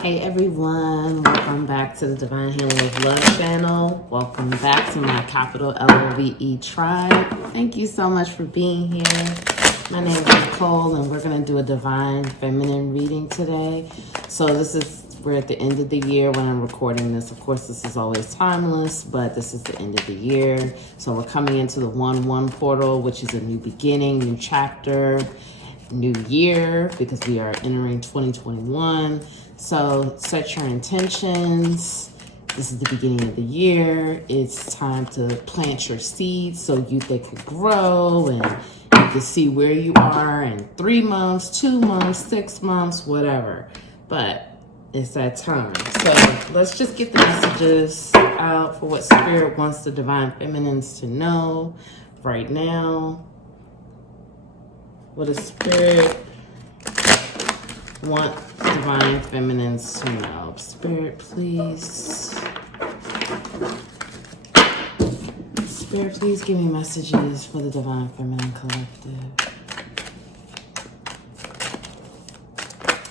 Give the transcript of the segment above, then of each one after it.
Hey everyone, welcome back to the Divine Healing of Love channel. Welcome back to my capital LOVE tribe. Thank you so much for being here. My name is Nicole and we're going to do a divine feminine reading today. So we're at the end of the year when I'm recording this. Of course, this is always timeless, but this is the end of the year. So we're coming into the 1-1 portal, which is a new beginning, new chapter, new year, because we are entering 2021. So set your intentions. This is the beginning of the year. It's time to plant your seeds so they can grow and you can see where you are in 3 months, 2 months, 6 months, whatever. But it's that time. So let's just get the messages out for what Spirit wants the Divine Feminines to know right now. What does Spirit want Divine Feminines to know? Spirit, please. Spirit, please give me messages for the Divine Feminine Collective.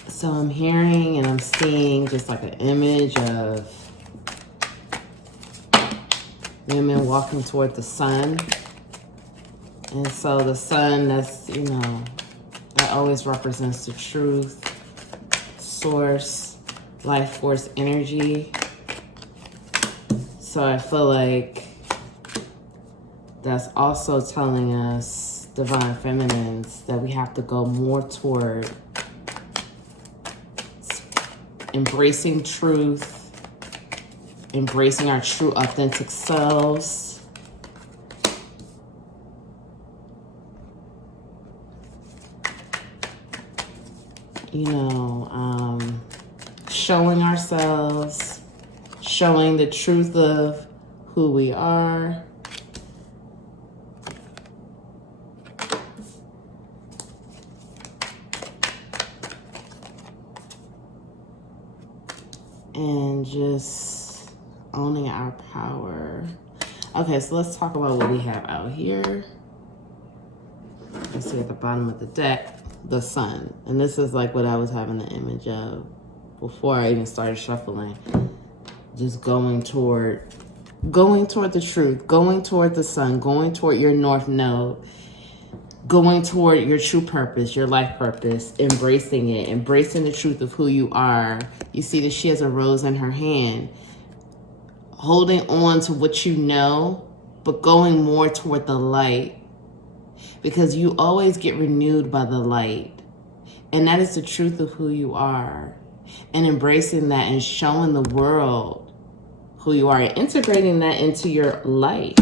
So I'm hearing and I'm seeing just like an image of women walking toward the sun. And so the sun, that's, that always represents the truth, source, life force energy. So I feel like that's also telling us, Divine Feminines, that we have to go more toward embracing truth, embracing our true authentic selves, showing ourselves, showing the truth of who we are. And just owning our power. Okay, so let's talk about what we have out here. You see at the bottom of the deck, the sun. And this is like what I was having the image of before I even started shuffling. Just going toward the truth, going toward the sun, going toward your north node, going toward your true purpose, your life purpose, embracing it, embracing the truth of who you are. You see that she has a rose in her hand, holding on to what you know, but going more toward the light, because you always get renewed by the light. And that is the truth of who you are. And embracing that and showing the world who you are and integrating that into your life.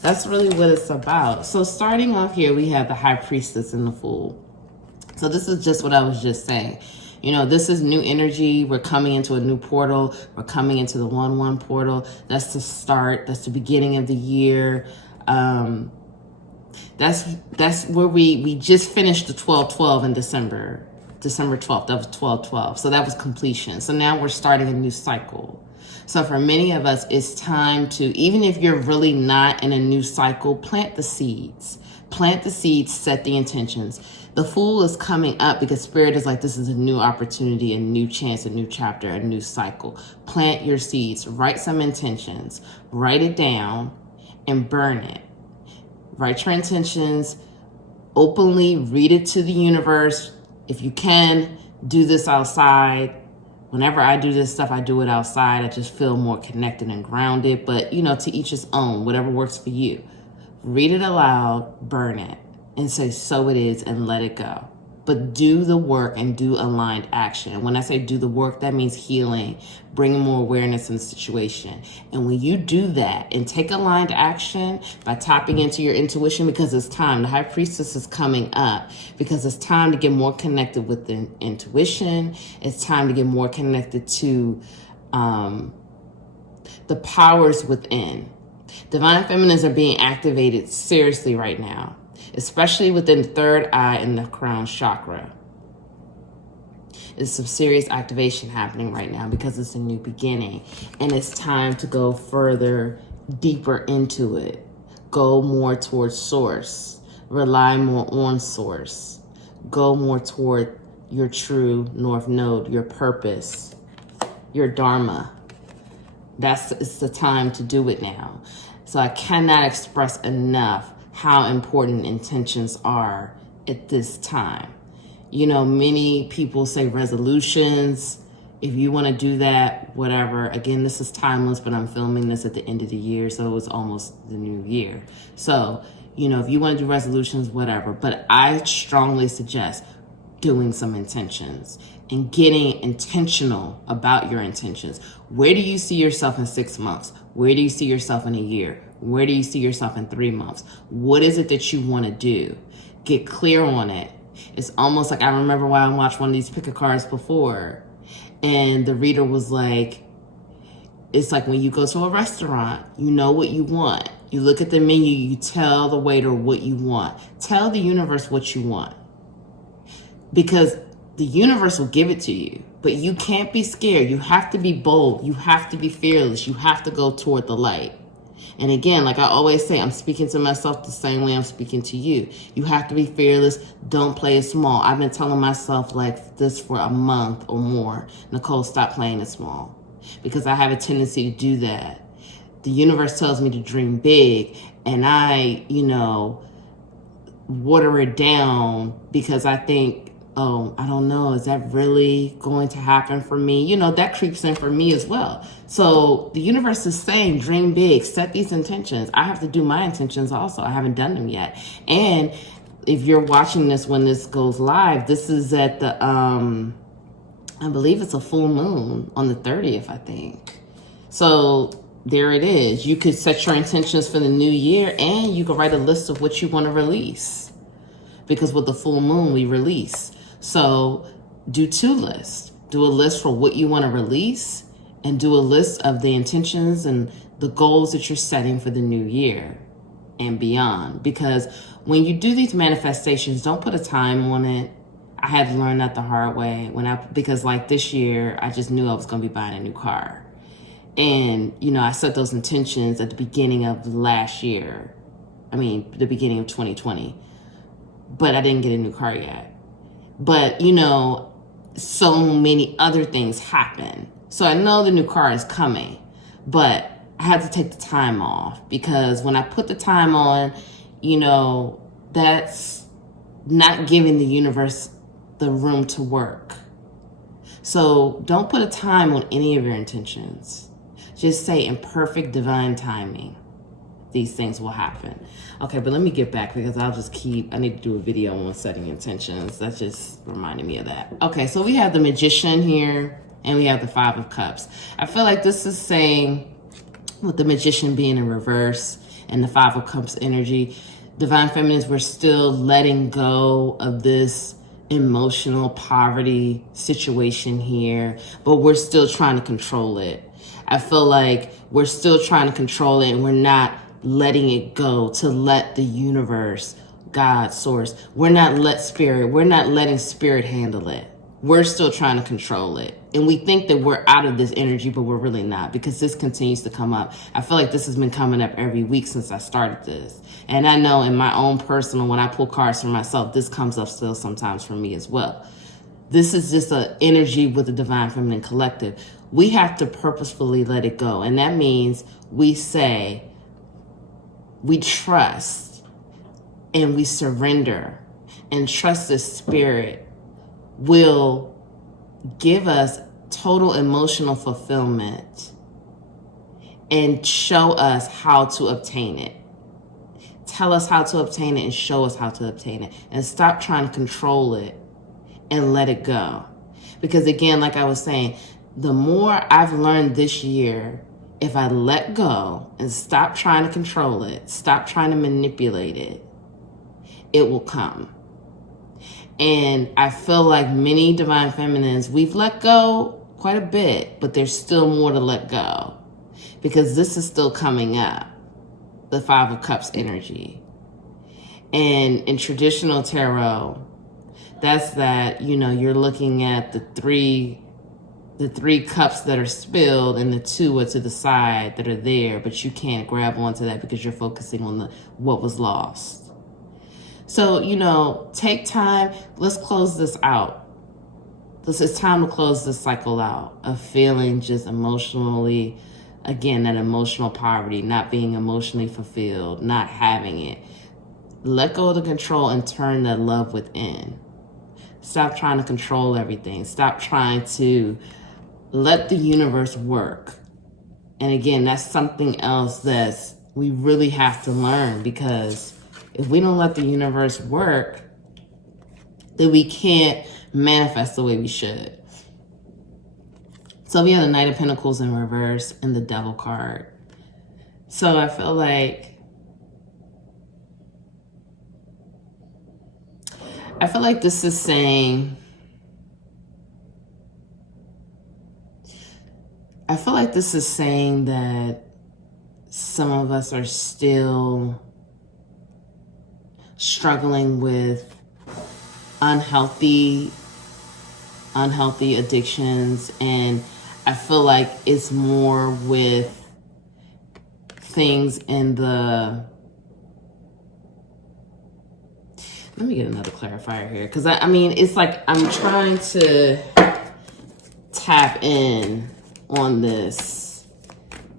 That's really what it's about. So starting off here, we have the High Priestess and the Fool. So this is just what I was just saying. This is new energy. We're coming into a new portal. We're coming into the 1-1 portal. That's the start. That's the beginning of the year. That's where we just finished the 12/12 in December 12th. That was 12/12. So that was completion. So now we're starting a new cycle. So for many of us, it's time to, even if you're really not in a new cycle, plant the seeds. Plant the seeds, set the intentions. The Fool is coming up because Spirit is like, this is a new opportunity, a new chance, a new chapter, a new cycle. Plant your seeds. Write some intentions. Write it down and burn it. Write your intentions. Openly read it to the universe. If you can, do this outside. Whenever I do this stuff, I do it outside. I just feel more connected and grounded. But, to each his own, whatever works for you. Read it aloud, burn it, and say, so it is, and let it go. But do the work and do aligned action. And when I say do the work, that means healing, bringing more awareness in the situation. And when you do that and take aligned action by tapping into your intuition, because it's time, the High Priestess is coming up, because it's time to get more connected with the intuition. It's time to get more connected to the powers within. Divine Feminines are being activated seriously right now, especially within the third eye and the crown chakra. There's some serious activation happening right now because it's a new beginning, and it's time to go further, deeper into it. Go more towards source. Rely more on source. Go more toward your true north node, your purpose, your dharma. It's the time to do it now. So I cannot express enough how important intentions are at this time. You know, many people say resolutions. If you want to do that, whatever. Again, this is timeless, but I'm filming this at the end of the year, so it was almost the new year. So, you know, if you want to do resolutions, whatever. But I strongly suggest doing some intentions and getting intentional about your intentions. Where do you see yourself in 6 months? Where do you see yourself in a year? Where do you see yourself in 3 months? What is it that you want to do? Get clear on it. It's almost like I remember when I watched one of these pick a cards before, and the reader was like, it's like when you go to a restaurant, you know what you want. You look at the menu, you tell the waiter what you want. Tell the universe what you want. Because the universe will give it to you, but you can't be scared. You have to be bold. You have to be fearless. You have to go toward the light. And again, like I always say, I'm speaking to myself the same way I'm speaking to you. You have to be fearless. Don't play it small. I've been telling myself like this for a month or more. Nicole, stop playing it small. Because I have a tendency to do that. The universe tells me to dream big, and I, water it down because I think, oh, I don't know, is that really going to happen for me? That creeps in for me as well. So the universe is saying, dream big, set these intentions. I have to do my intentions also. I haven't done them yet. And if you're watching this when this goes live, this is at the, I believe it's a full moon on the 30th, I think. So there it is. You could set your intentions for the new year, and you could write a list of what you want to release. Because with the full moon, we release. So do 2 lists. Do a list for what you want to release, and do a list of the intentions and the goals that you're setting for the new year and beyond. Because when you do these manifestations, don't put a time on it. I had to learn that the hard way because like this year, I just knew I was going to be buying a new car. And, I set those intentions at the beginning of last year. The beginning of 2020. But I didn't get a new car yet. But, so many other things happen. So I know the new car is coming, but I had to take the time off because when I put the time on, that's not giving the universe the room to work. So don't put a time on any of your intentions. Just say in perfect divine timing, these things will happen. Okay, but let me get back because I need to do a video on setting intentions. That just reminded me of that. Okay, so we have the Magician here and we have the 5 of Cups. I feel like this is saying, with the Magician being in reverse and the 5 of Cups energy, Divine Feminines, we're still letting go of this emotional poverty situation here, but we're still trying to control it. I feel like we're still trying to control it and we're not letting it go to let the universe, God, source, we're not letting spirit handle it. We're still trying to control it. And we think that we're out of this energy, but we're really not because this continues to come up. I feel like this has been coming up every week since I started this. And I know in my own personal, when I pull cards for myself, this comes up still sometimes for me as well. This is just an energy with the Divine Feminine Collective. We have to purposefully let it go. And that means we say, we trust and we surrender and trust the spirit will give us total emotional fulfillment and show us how to obtain it. Tell us how to obtain it and show us how to obtain it. And stop trying to control it and let it go. Because again, like I was saying, the more I've learned this year, if I let go and stop trying to control it, stop trying to manipulate it, it will come. And I feel like many Divine Feminines, we've let go quite a bit, but there's still more to let go because this is still coming up, the 5 of Cups energy. And in traditional tarot, that's that, you're looking at the three cups that are spilled and the 2 are to the side that are there, but you can't grab onto that because you're focusing on what was lost. So, take time. Let's close this out. This is time to close this cycle out of feeling just emotionally, again, that emotional poverty, not being emotionally fulfilled, not having it. Let go of the control and turn that love within. Stop trying to control everything. Stop trying to let the universe work. And again, that's something else that we really have to learn, because if we don't let the universe work, then we can't manifest the way we should. So we have the Knight of Pentacles in reverse and the Devil card. So I feel like this is saying, that some of us are still struggling with unhealthy addictions, and I feel like it's more with things in the, let me get another clarifier here, because I mean, it's like I'm trying to tap in on this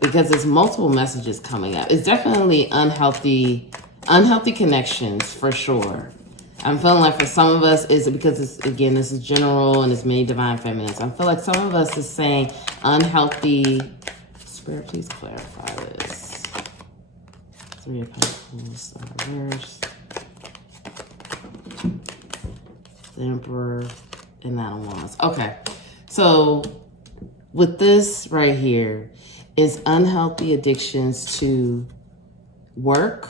because there's multiple messages coming up. It's definitely unhealthy connections for sure. I'm feeling like for some of us, is because it's, again, this is general and it's many divine feminines. I feel like some of us is saying unhealthy. Spirit, please clarify this. Three of Pentacles, reverse, the Emperor, and Nine of Wands. Okay, so with this right here is unhealthy addictions to work,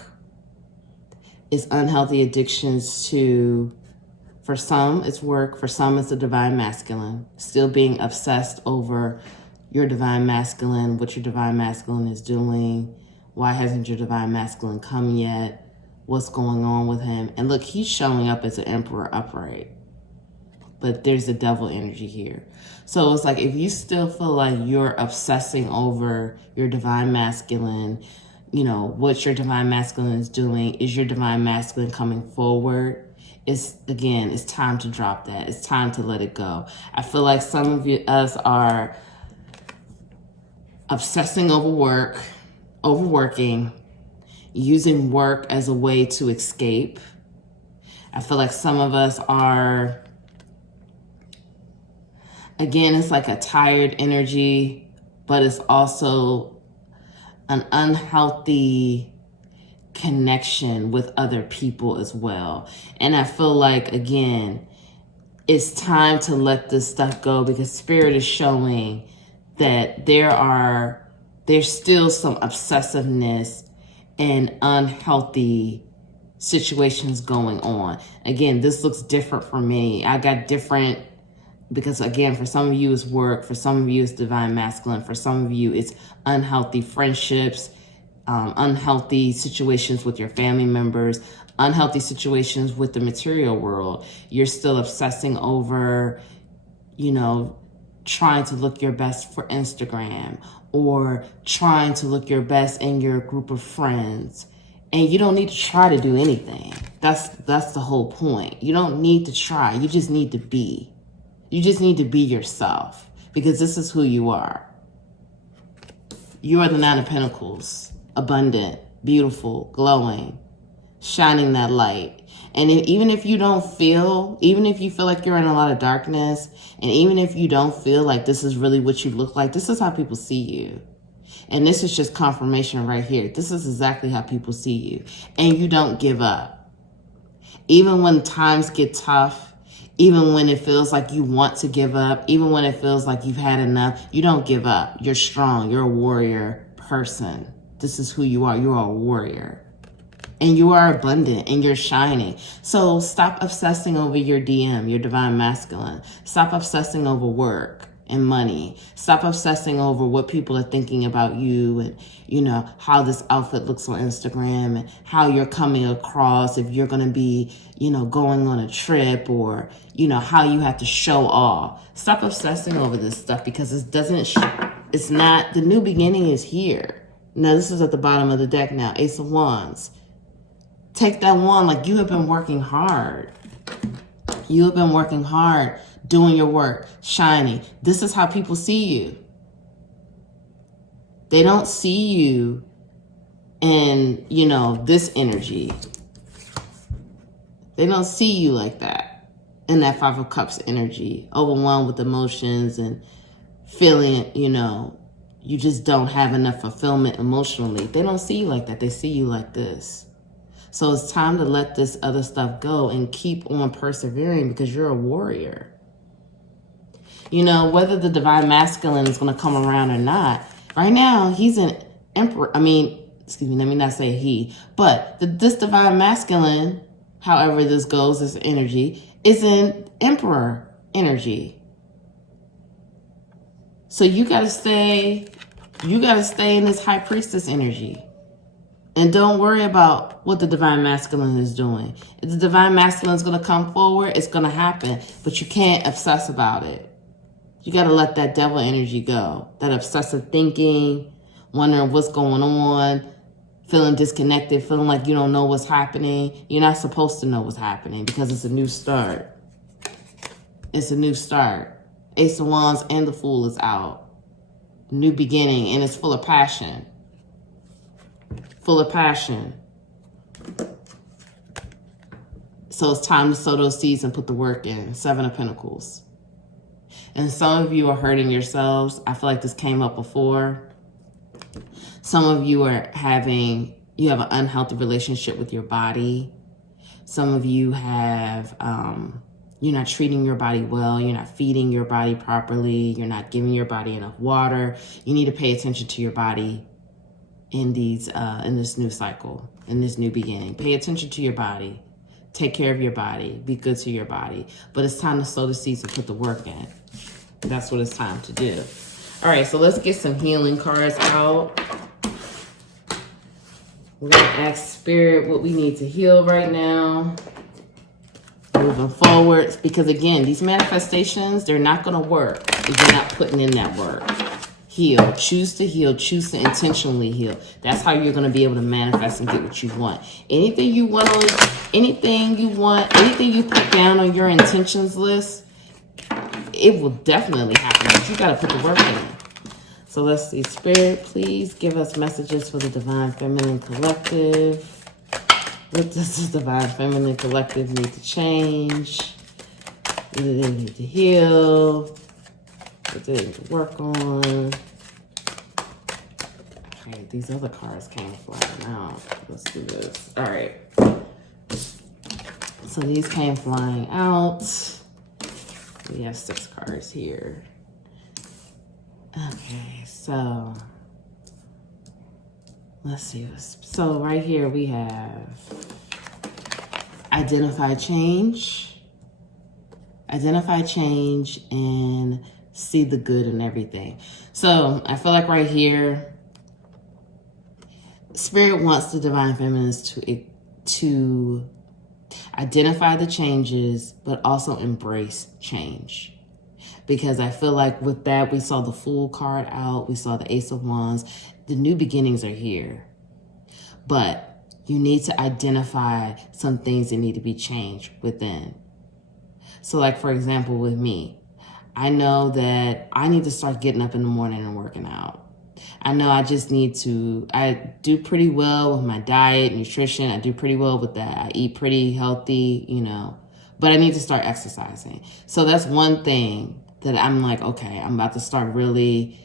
is unhealthy addictions to, for some it's work, for some it's the divine masculine, still being obsessed over your divine masculine, what your divine masculine is doing, why hasn't your divine masculine come yet, what's going on with him. And look, he's showing up as an Emperor upright, but there's the Devil energy here. So it's like, if you still feel like you're obsessing over your divine masculine, you know, what your divine masculine is doing, is your divine masculine coming forward? It's, again, it's time to drop that. It's time to let it go. I feel like some of us are obsessing over work, overworking, using work as a way to escape. I feel like some of us are, again, it's like a tired energy, but it's also an unhealthy connection with other people as well. And I feel like, again, it's time to let this stuff go, because Spirit is showing that there's still some obsessiveness and unhealthy situations going on. Again, this looks different for me. I got different, because again, for some of you it's work, for some of you it's divine masculine, for some of you it's unhealthy friendships, unhealthy situations with your family members, unhealthy situations with the material world. You're still obsessing over, you know, trying to look your best for Instagram, or trying to look your best in your group of friends. And you don't need to try to do anything. That's the whole point. You don't need to try. You just need to be. You just need to be yourself, because this is who you are. You are the Nine of Pentacles, abundant, beautiful, glowing, shining that light. And even if you don't feel, even if you feel like you're in a lot of darkness, and even if you don't feel like this is really what you look like, this is how people see you. And this is just confirmation right here. This is exactly how people see you. And you don't give up. Even when times get tough, even when it feels like you want to give up, even when it feels like you've had enough, you don't give up. You're strong. You're a warrior person. This is who you are. You are a warrior. And you are abundant and you're shining. So stop obsessing over your DM, your divine masculine. Stop obsessing over work and money. Stop obsessing over what people are thinking about you, and, you know, how this outfit looks on Instagram, and how you're coming across, if you're going to be, you know, going on a trip, or, you know, how you have to show off. Stop obsessing over this stuff, because it doesn't, it's not, the new beginning is here. Now, this is at the bottom of the deck now, Ace of Wands. Take that wand, like, you have been working hard. You have been working hard doing your work, shining. This is how people see you. They don't see you in, this energy. They don't see you like that, in that Five of Cups energy, overwhelmed with emotions and feeling, you just don't have enough fulfillment emotionally. They don't see you like that. They see you like this. So it's time to let this other stuff go and keep on persevering, because you're a warrior. Whether the divine masculine is going to come around or not, right now he's an emperor. Let me not say he, but this divine masculine, however this goes, this energy, is an emperor energy. So you got to stay in this high priestess energy. And don't worry about what the divine masculine is doing. If the divine masculine is going to come forward, it's going to happen. But you can't obsess about it. You got to let that devil energy go. That obsessive thinking, wondering what's going on, feeling disconnected, feeling like you don't know what's happening. You're not supposed to know what's happening, because it's a new start. It's a new start. Ace of Wands and the Fool is out. New beginning, and it's full of passion. Full of passion. So it's time to sow those seeds and put the work in. Seven of Pentacles. And some of you are hurting yourselves. I feel like this came up before. Some of you you have an unhealthy relationship with your body. Some of you have, you're not treating your body well. You're not feeding your body properly. You're not giving your body enough water. You need to pay attention to your body in this new cycle, in this new beginning. Pay attention to your body. Take care of your body. Be good to your body. But it's time to sow the seeds and put the work in. That's what it's time to do. All right, so let's get some healing cards out. We're going to ask Spirit what we need to heal right now. Moving forward. Because again, these manifestations, they're not going to work if you're not putting in that work. Heal. Choose to heal. Choose to intentionally heal. That's how you're going to be able to manifest and get what you want. Anything you put down on your intentions list, it will definitely happen. But you got to put the work in. So let's see. Spirit, please give us messages for the Divine Feminine Collective. What does the Divine Feminine Collective need to change? What do they need to heal? What do they need to work on? Okay, these other cards came flying out. Let's do this. All right. So these came flying out. We have 6 cards here. Okay, so let's see. So right here we have identify change. Identify change and see the good in everything. So I feel like right here, Spirit wants the Divine Feminines to identify the changes, but also embrace change. Because I feel like with that, we saw the Fool card out. We saw the Ace of Wands. The new beginnings are here. But you need to identify some things that need to be changed within. So like, for example, with me, I know that I need to start getting up in the morning and working out. I know I do pretty well with my diet, nutrition. I do pretty well with that. I eat pretty healthy, but I need to start exercising. So that's one thing that I'm like, okay, I'm about to start really,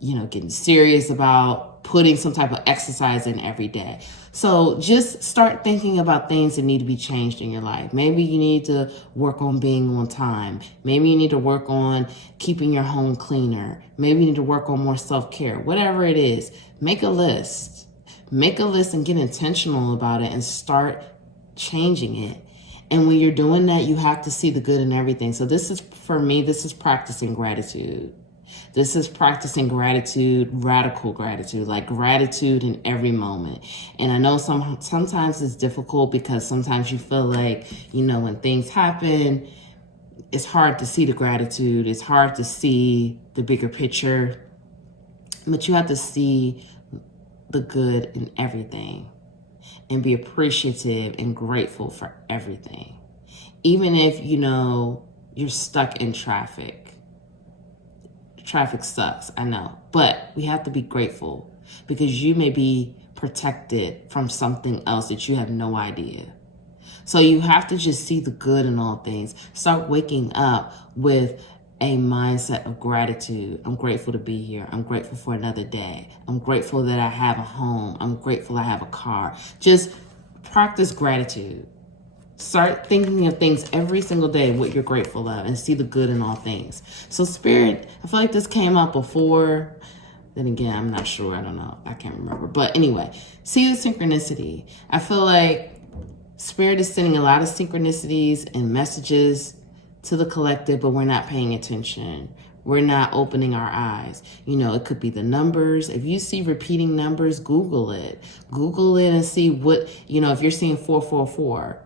getting serious about putting some type of exercise in every day. So just start thinking about things that need to be changed in your life. Maybe you need to work on being on time. Maybe you need to work on keeping your home cleaner. Maybe you need to work on more self-care. Whatever it is, make a list. Make a list and get intentional about it and start changing it. And when you're doing that, you have to see the good in everything. So this is, for me, this is practicing gratitude. This is practicing gratitude, radical gratitude, like gratitude in every moment. And I know sometimes it's difficult because sometimes you feel like, when things happen, it's hard to see the gratitude. It's hard to see the bigger picture. But you have to see the good in everything and be appreciative and grateful for everything. Even if, you're stuck in traffic. Traffic sucks, I know. But we have to be grateful because you may be protected from something else that you have no idea. So you have to just see the good in all things. Start waking up with a mindset of gratitude. I'm grateful to be here. I'm grateful for another day. I'm grateful that I have a home. I'm grateful I have a car. Just practice gratitude. Start thinking of things every single day, what you're grateful of, and see the good in all things. So Spirit, I feel like this came up before. Then again, I'm not sure. I don't know. I can't remember. But anyway, see the synchronicity. I feel like Spirit is sending a lot of synchronicities and messages to the collective, but we're not paying attention. We're not opening our eyes. You know, it could be the numbers. If you see repeating numbers, Google it. Google it and see what, you know, if you're seeing 444,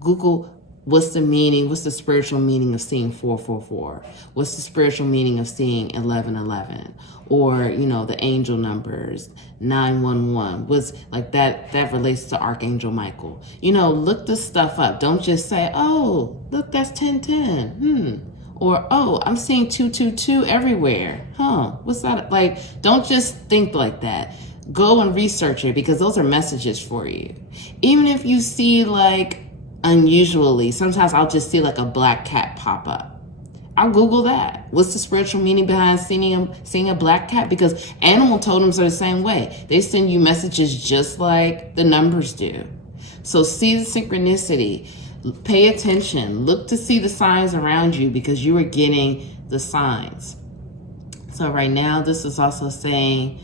Google what's the meaning, what's the spiritual meaning of seeing 444? What's the spiritual meaning of seeing 1111? Or, you know, the angel numbers, 911. What's like that relates to Archangel Michael. You know, look this stuff up. Don't just say, oh, look, that's 1010. Or, oh, I'm seeing 222 everywhere. What's that? Like, don't just think like that. Go and research it because those are messages for you. Even if you see like unusually, sometimes I'll just see like a black cat pop up. I'll Google that. What's the spiritual meaning behind seeing a black cat? Because animal totems are the same way. They send you messages just like the numbers do. So see the synchronicity. Pay attention. Look to see the signs around you because you are getting the signs. So right now, this is also saying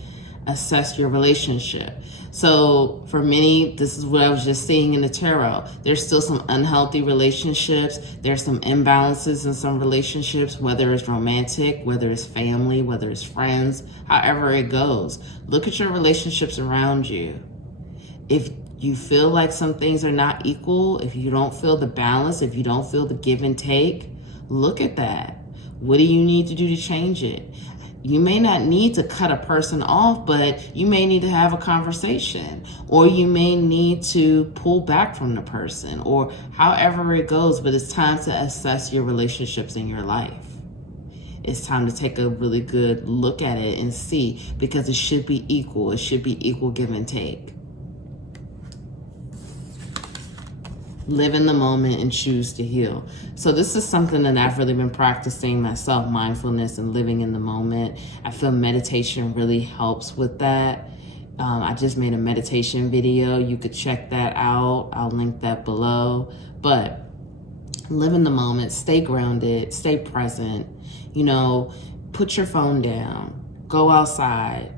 assess your relationship. So for many, this is what I was just seeing in the tarot. There's still some unhealthy relationships. There's some imbalances in some relationships, whether it's romantic, whether it's family, whether it's friends, however it goes. Look at your relationships around you. If you feel like some things are not equal, if you don't feel the balance, if you don't feel the give and take, look at that. What do you need to do to change it? You may not need to cut a person off, but you may need to have a conversation, or you may need to pull back from the person, or however it goes, but it's time to assess your relationships in your life. It's time to take a really good look at it and see, because it should be equal. It should be equal give and take. Live in the moment and choose to heal. So this is something that I've really been practicing myself, mindfulness and living in the moment. I feel meditation really helps with that. I just made a meditation video. You could check that out. I'll link that below. But live in the moment, stay grounded, stay present. You know, put your phone down, go outside,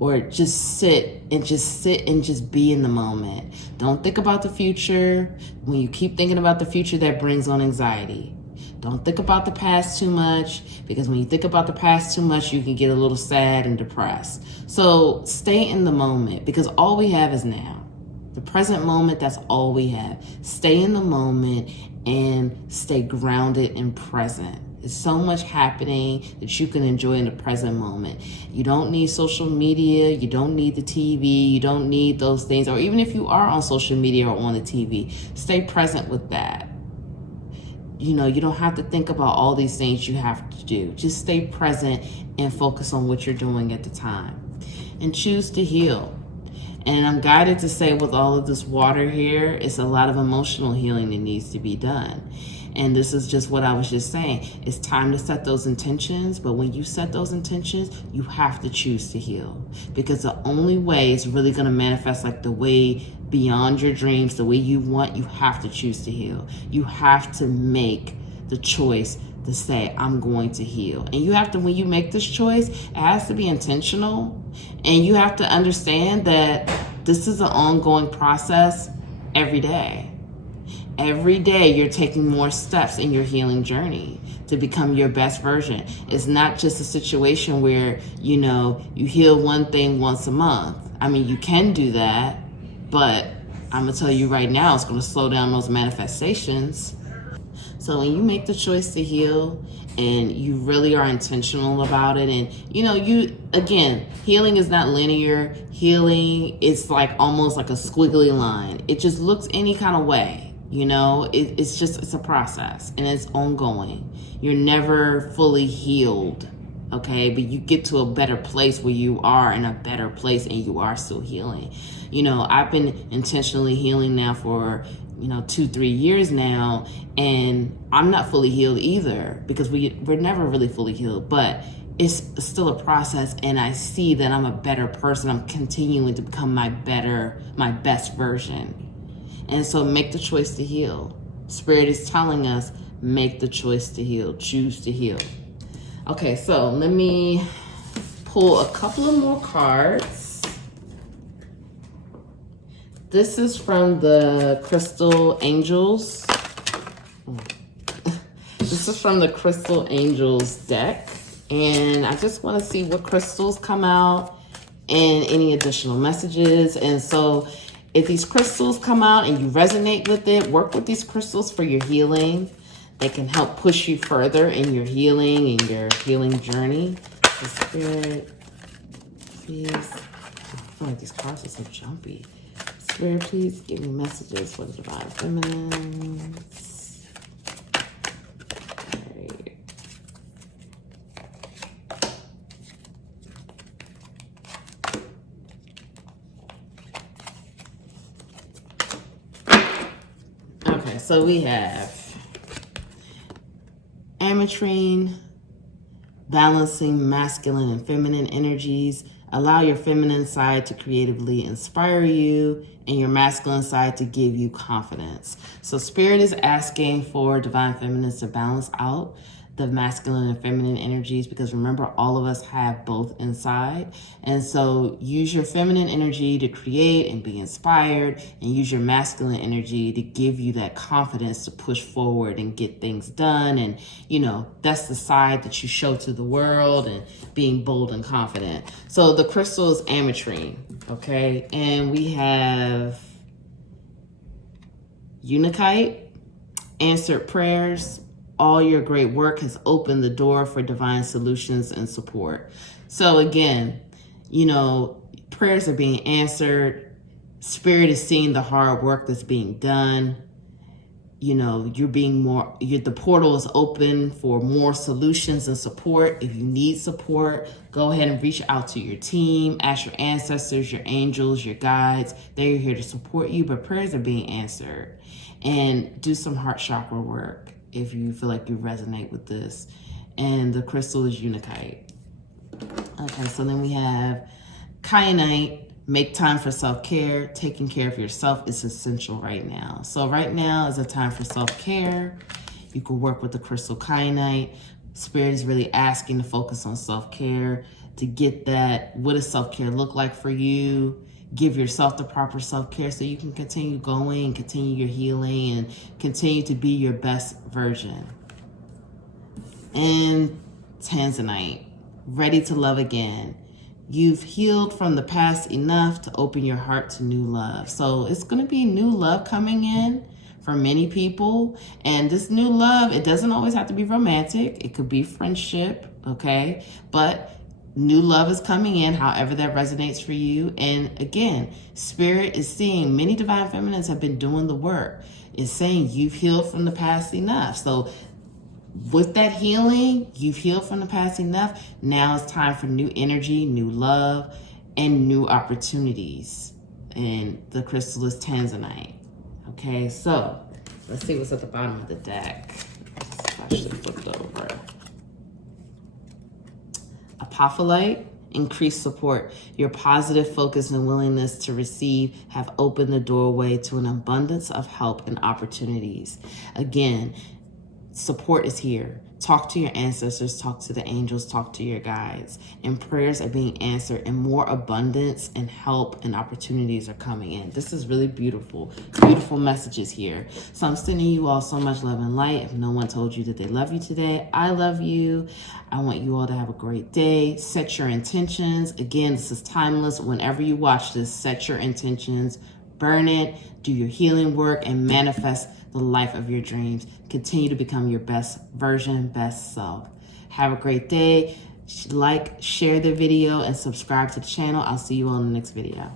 or just sit and just be in the moment. Don't think about the future. When you keep thinking about the future, that brings on anxiety. Don't think about the past too much, because when you think about the past too much, you can get a little sad and depressed. So stay in the moment, because all we have is now. The present moment, that's all we have. Stay in the moment and stay grounded and present. There's so much happening that you can enjoy in the present moment. You don't need social media. You don't need the TV. You don't need those things. Or even if you are on social media or on the TV, stay present with that. You know, you don't have to think about all these things you have to do. Just stay present and focus on what you're doing at the time. And choose to heal. And I'm guided to say with all of this water here, it's a lot of emotional healing that needs to be done. And this is just what I was just saying. It's time to set those intentions. But when you set those intentions, you have to choose to heal. Because the only way it's really going to manifest like the way beyond your dreams, the way you want, you have to choose to heal. You have to make the choice to say, I'm going to heal. And you have to, when you make this choice, it has to be intentional. And you have to understand that this is an ongoing process every day. Every day you're taking more steps in your healing journey to become your best version. It's not just a situation where, you know, you heal one thing once a month. I mean, you can do that, but I'm going to tell you right now, it's going to slow down those manifestations. So when you make the choice to heal and you really are intentional about it, and, you know, again, healing is not linear. Healing is like almost like a squiggly line. It just looks any kind of way. You know, it's a process and it's ongoing. You're never fully healed, okay? But you get to a better place where you are in a better place and you are still healing. You know, I've been intentionally healing now for, 2-3 years now, and I'm not fully healed either, because we're never really fully healed, but it's still a process, and I see that I'm a better person. I'm continuing to become my best version. And so make the choice to heal. Spirit is telling us, make the choice to heal. Choose to heal. Okay, so let me pull a couple of more cards. This is from the Crystal Angels. This is from the Crystal Angels deck. And I just want to see what crystals come out and any additional messages. And so if these crystals come out and you resonate with it, work with these crystals for your healing. They can help push you further in your healing and your healing journey. The Spirit, please. I feel like these cards are so jumpy. Spirit, please give me messages for the Divine Feminines. Okay, so we have Ametrine, balancing masculine and feminine energies. Allow your feminine side to creatively inspire you and your masculine side to give you confidence. So Spirit is asking for Divine Feminines to balance out the masculine and feminine energies, because remember, all of us have both inside. And so use your feminine energy to create and be inspired, and use your masculine energy to give you that confidence to push forward and get things done. And, that's the side that you show to the world, and being bold and confident. So the crystal is Ametrine, okay? And we have Unakite, answered prayers. All your great work has opened the door for divine solutions and support. So again, prayers are being answered. Spirit is seeing the hard work that's being done. The portal is open for more solutions and support. If you need support, go ahead and reach out to your team. Ask your ancestors, your angels, your guides. They're here to support you, but prayers are being answered. And do some heart chakra work if you feel like you resonate with this. And the crystal is Unakite. Okay, so then we have Kyanite. Make time for self-care. Taking care of yourself is essential right now. So right now is a time for self-care. You can work with the crystal Kyanite. Spirit is really asking to focus on self-care, to get that. What does self-care look like for you? Give yourself the proper self-care so you can continue going, continue your healing, and continue to be your best version. And Tanzanite, ready to love again. You've healed from the past enough to open your heart to new love. So it's going to be new love coming in for many people. And this new love, it doesn't always have to be romantic. It could be friendship, okay? But new love is coming in, however that resonates for you. And again, Spirit is seeing many Divine Feminines have been doing the work. It's saying you've healed from the past enough. So with that healing, you've healed from the past enough. Now it's time for new energy, new love, and new opportunities. And the crystal is Tanzanite. Okay, so let's see what's at the bottom of the deck. I should have flipped over. Apophyllite, increased support. Your positive focus and willingness to receive have opened the doorway to an abundance of help and opportunities. Again, support is here. Talk to your ancestors, talk to the angels, talk to your guides. And prayers are being answered, and more abundance and help and opportunities are coming in. This is really beautiful. Beautiful messages here. So I'm sending you all so much love and light. If no one told you that they love you today, I love you. I want you all to have a great day. Set your intentions. Again, this is timeless. Whenever you watch this, set your intentions. Burn it. Do your healing work and manifest the life of your dreams. Continue to become your best version, best self. Have a great day. Like, share the video, and subscribe to the channel. I'll see you all in the next video.